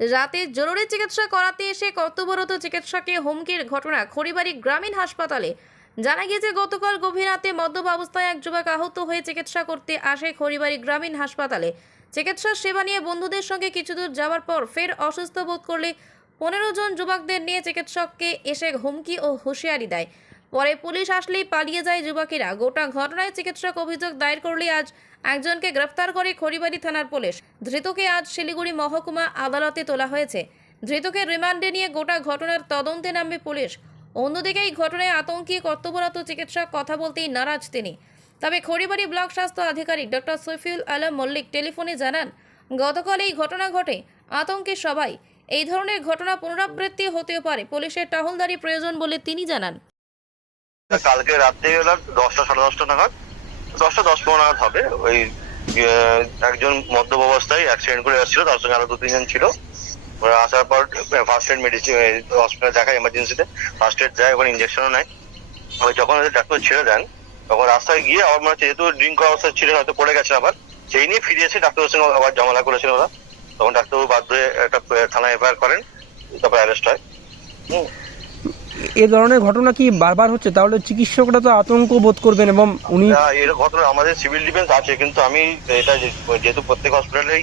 রাতে জরুরি চিকিৎসা করাতে এসে কর্তব্যরত চিকিৎসককে হুমকির ঘটনা খড়িবাড়ি গ্রামীণ হাসপাতালে। জানা গিয়েছে, গতকাল গভীর রাতে মদ্যপ অবস্থায় এক যুবক আহত হয়ে চিকিৎসা করতে আসে খড়িবাড়ি গ্রামীণ হাসপাতালে। চিকিৎসার সেবা নিয়ে বন্ধুদের সঙ্গে কিছু দূর যাওয়ার পর ফের অসুস্থ বোধ করলে পনেরো জন যুবকদের নিয়ে চিকিৎসককে এসে হুমকি ও হুঁশিয়ারি দেয়। পরে পুলিশ আসলেই পালিয়ে যায় যুবকেরা। গোটা ঘটনায় চিকিৎসক অভিযোগ দায়ের করলে আজ একজনকে গ্রেফতার করে খড়িবাড়ি থানার পুলিশ। ধৃতকে আজ শিলিগুড়ি মহকুমা আদালতে তোলা হয়েছে। ধৃতকে রিমান্ডে নিয়ে গোটা ঘটনার তদন্তে নামবে পুলিশ। অন্যদিকে এই ঘটনায় আতঙ্কে কর্তব্যরত চিকিৎসক কথা বলতেই নারাজ তিনি। তবে খড়িবাড়ি ব্লক স্বাস্থ্য আধিকারিক ডক্টর সৈফিউল আলম মল্লিক টেলিফোনে জানান, গতকাল এই ঘটনা ঘটে। আতঙ্কে সবাই। এই ধরনের ঘটনা পুনরাবৃত্তি হতেও পারে। পুলিশের টহলদারি প্রয়োজন বলে তিনি জানান। কালকে রাত্রে গেলাম দশটা, সাড়ে দশটা নাগাদ। দশটা, দশ, পনেরো নাগাদ হবে। ওই একজন মদ্যপ অবস্থায় অ্যাক্সিডেন্ট করে আসছিল তার সঙ্গে আরও দু তিনজন ছিল। ওরা আসার পর ফার্স্ট এড মেডিসিন হসপিটালে দেখায় এমার্জেন্সিতে ফার্স্ট এড যায় ওখানে ইঞ্জেকশনও নেয়। ওই যখন ওদের ডাক্তার ছেড়ে দেন, তখন রাস্তায় গিয়ে আবার মনে হচ্ছে, যেহেতু ড্রিঙ্ক করা অবস্থায় ছিলেন হয়তো পড়ে গেছেন আবার, সেই নিয়ে ফিরে এসে ডাক্তারের সঙ্গে আবার ঝামেলা করেছেন ওরা। তখন ডাক্তারবাবু বাধ্য হয়ে একটা থানায় এফআইআর করেন, তারপর অ্যারেস্ট হয়। হুম। এ ধরনের ঘটনা কি বারবার হচ্ছে? তাহলে চিকিৎসকরা তো আতঙ্ক বোধ করবেন এবং উনি না, এর ঘটনা আমাদের সিভিল ডিফেন্স আছে কিন্তু আমি এটা যেহেতু প্রত্যেক হসপিটালেই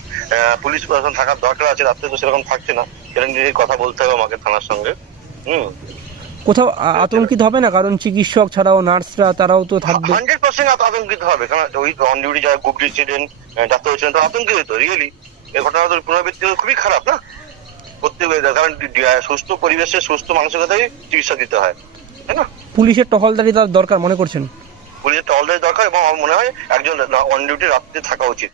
পুলিশ প্রশাসন থাকার দরকার আছে রাত্রে তো সেরকম থাকছে না। সেটা নিয়ে কথা বলতে হবে আমাকে থানার সঙ্গে। হুম। কোথাও আতঙ্কিত হবে না? কারণ চিকিৎসক ছাড়াও নার্সরা তারাও তো থাকবে। হান্ড্রেড পার্সেন্ট আতঙ্কিত হবে। কারণ ওই অন ডিউটি যারা গ্রুপ ছিলেন ডাক্তার ছিলেন তো আতঙ্কিত রিয়েলি এই ঘটনা তো পুনরাবৃত্তি খুবই খারাপ না? প্রত্যেক কারণ সুস্থ পরিবেশে সুস্থ মানসিকতায় চিকিৎসা দিতে হয়। তাই না? পুলিশের টহলদারি তার দরকার মনে করছেন? পুলিশের টহলদারি দরকার এবং আমার মনে হয় একজন অন ডিউটি রাত্রে থাকা উচিত।